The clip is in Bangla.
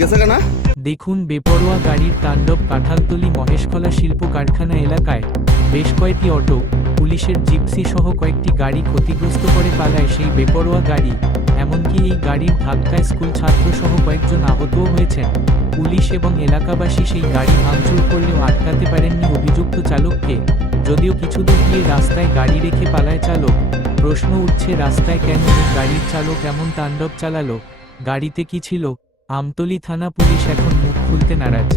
গেছে কেনা? দেখুন বেপরোয়া গাড়ির তাণ্ডব কাঁঠালতলী মহেশখলা শিল্প কারখানা এলাকায়। বেশ কয়েকটি অটো, পুলিশের জিপসি সহ কয়েকটি গাড়ি ক্ষতিগ্রস্ত করে পালায় সেই বেপরোয়া গাড়ি। এমনকি এই গাড়ির ধাক্কায় স্কুল ছাত্রসহ কয়েকজন আহতও হয়েছেন। পুলিশ এবং এলাকাবাসী সেই গাড়ি ভাঙচুর করলেও আটকাতে পারেননি অভিযুক্ত চালককে। যদিও কিছুদূর গিয়ে রাস্তায় গাড়ি রেখে পালায় চালক। প্রশ্ন উঠছে, রাস্তায় কেন এই গাড়ির চালক এমন তাণ্ডব চালালো? গাড়িতে কি ছিল? আমতলী থানা পুলিশ এখন মুখ খুলতে নারাজ।